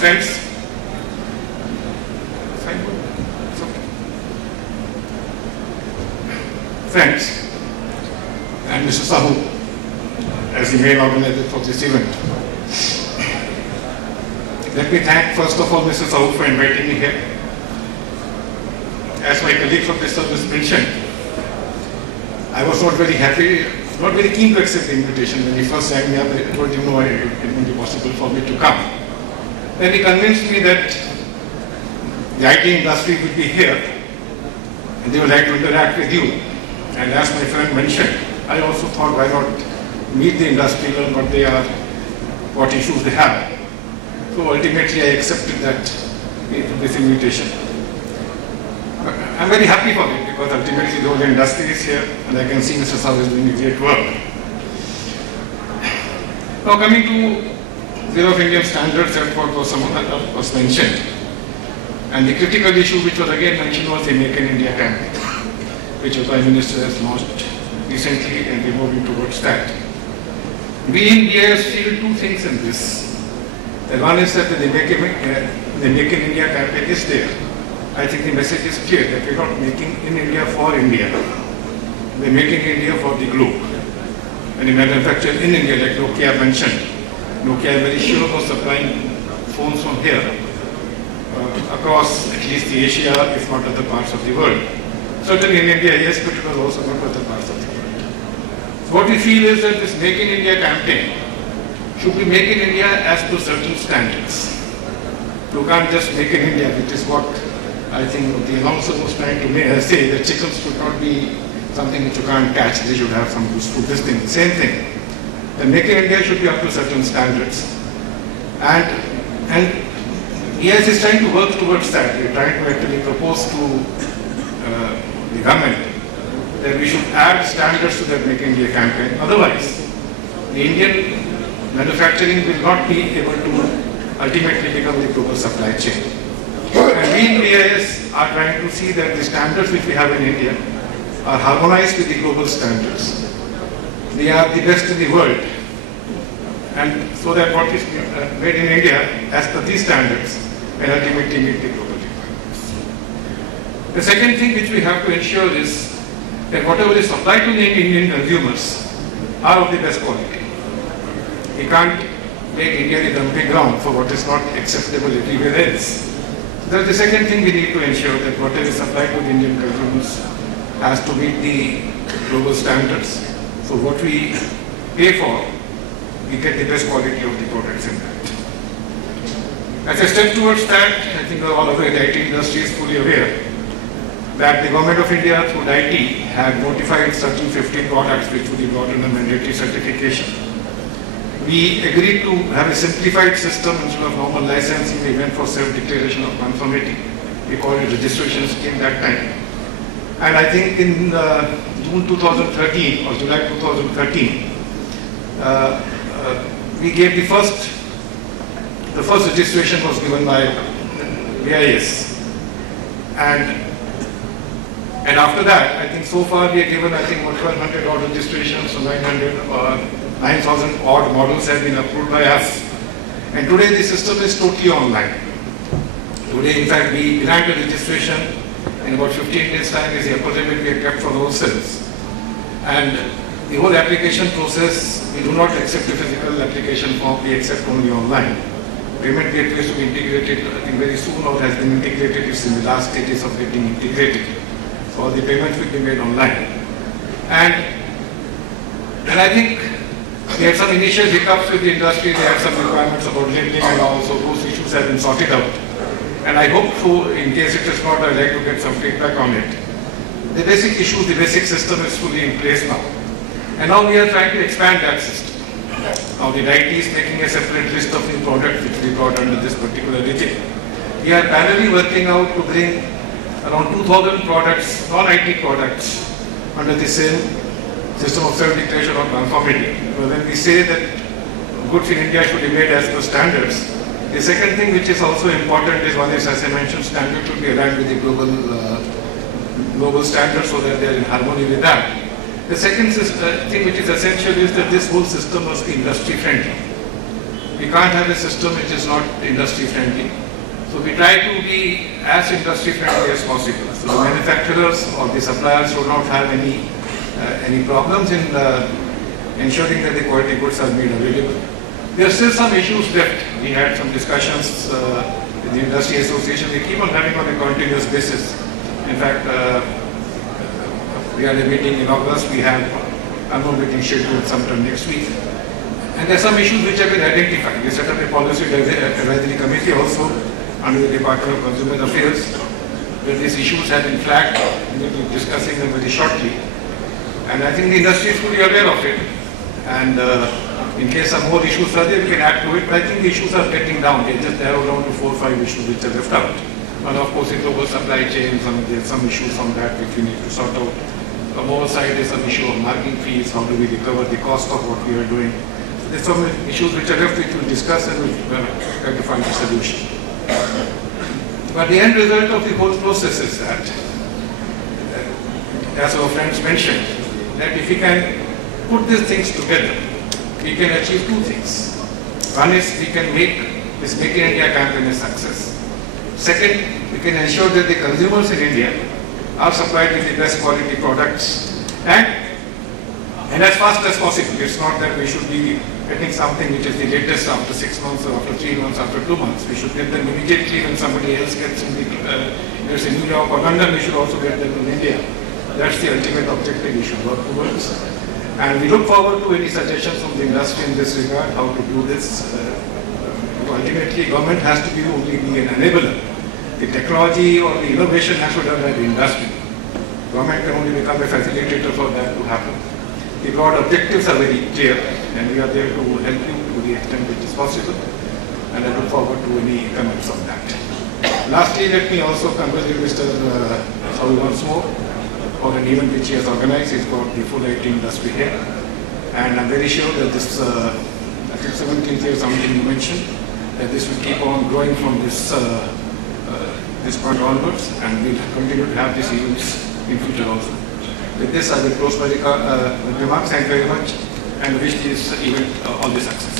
Friends, and Mr. Sahu, as the main organizer for this event. Let me thank first of all Mr. Sahu for inviting me here. As my colleague from the service mentioned, I was not very happy, not very keen to accept the invitation. When he first rang me up, I told him no, it wouldn't be possible for me to come. Then he convinced me that the IT industry would be here and they would like to interact with you. And as my friend mentioned, I also thought, why not meet the industry, learn what they are, what issues they have. So ultimately I accepted this invitation. I'm very happy for it because ultimately the whole industry is here and I can see Mr. Sahu is doing great work. Now coming to Bureau of Indian Standards and what was mentioned. And the critical issue which was again mentioned was the Make in India campaign, which the Prime Minister has launched recently and we're moving towards that. We in BIS feel two things in this. The one is that the Make in India campaign is there. I think the message is clear that we're not making in India for India. We're making India for the globe. And we manufacture in India, like Nokia mentioned. Nokia, I'm very sure, was supplying phones from here across at least the Asia, if not other parts of the world. Certainly in India, yes, but it was also not other parts of the world. So what we feel is that this Make in India campaign should be Make in India as per certain standards. You can't just make in India, which is what I think the announcer was trying to say, that chickens should not be something which you can't catch, they should have some useful this thing. Same thing. The Make in India should be up to certain standards. And EIS is trying to work towards that. We're trying to actually propose to the government that we should add standards to that Make in India campaign. Otherwise, the Indian manufacturing will not be able to ultimately become the global supply chain. And we in BIS are trying to see that the standards which we have in India are harmonized with the global standards. They are the best in the world. And so that what is made in India as per these standards and ultimately meet the global requirements. The second thing which we have to ensure is that whatever is supplied to the Indian consumers are of the best quality. We can't make India the dumping ground for what is not acceptable everywhere else. That's the second thing we need to ensure, that whatever is supplied to the Indian consumers has to meet the global standards. So what we pay for, we get the best quality of the products in that. As a step towards that, I think all of the IT industry is fully aware that the Government of India through IT had notified certain 15 products which would be brought under mandatory certification. We agreed to have a simplified system instead of normal licensing. We went for self-declaration of conformity. We called it registration scheme that time. And I think in June 2013 or July 2013, we gave the first registration was given by BIS. And after that, I think so far we have given, I think, 1,200 odd registrations, so 9,000 odd models have been approved by us. And today the system is totally online. Today, in fact, we grant a registration in about 15 days' time is the upper limit we have kept for ourselves. And the whole application process, we do not accept a physical application form, we accept only online. Payment gateway is to be integrated, I think very soon, or has been integrated. It's in the last stages of getting integrated. So all the payments will be made online. And I think we had some initial hiccups with the industry. They had some requirements about labeling and all, so those issues have been sorted out. And I hope so, in case it is not, I'd like to get some feedback on it. The basic issue, the basic system is fully in place now. And now we are trying to expand that system. Now the IT is making a separate list of new products which we brought under this particular regime. We are parallelly working out to bring around 2,000 products, non-IT products, under the same system of self-declaration of conformity. So when we say that goods in India should be made as per standards, the second thing which is also important is, one is, as I mentioned, standards should be aligned with the global standards so that they are in harmony with that. The second thing which is essential is that this whole system must be industry friendly. we can't have a system which is not industry friendly. So we try to be as industry friendly as possible. So the manufacturers or the suppliers should not have any problems in ensuring that the quality goods are made available. There are still some issues left. We had some discussions with the industry association. We keep on having on a continuous basis. In fact, we had a meeting in August. We have another meeting scheduled sometime next week. And there are some issues which have been identified. We set up a policy advisory committee also under the Department of Consumer Affairs, where these issues have been flagged. We will be discussing them very shortly. And I think the industry is fully aware of it. And in case some more issues are there, we can add to it. But I think the issues are getting down. They just narrow down to 4 or 5 issues which are left out. And of course, in global supply chains, there are some issues on that which we need to sort out. From our side, there's some issue of marking fees. How do we recover the cost of what we are doing? So there's some issues which are left which we'll discuss and we'll try to find a solution. But the end result of the whole process is that, as our friends mentioned, that if we can put these things together, we can achieve 2 things. One is we can make this Make in India campaign a success. Second, we can ensure that the consumers in India are supplied with the best quality products and as fast as possible. It's not that we should be getting something which is the latest after 6 months or after 3 months, after 2 months. We should get them immediately when somebody else gets in there's in New York or London, we should also get them in India. That's the ultimate objective we should work towards. And we look forward to any suggestions from the industry in this regard, how to do this. Ultimately, government has to only be an enabler. The technology or the innovation has to be done by the industry. Government can only become a facilitator for that to happen. The broad objectives are very clear, and we are there to help you to the extent which is possible. And I look forward to any comments on that. Lastly, let me also congratulate Mr. Saul once more for an event which he has organized. He's got the full IT industry here. And I'm very sure that this, I think 17th year something you mentioned, that this will keep on growing from this point onwards, and we'll continue to have these events in future also. With this, I will close my remarks. Thank you very much, and wish this event all the success.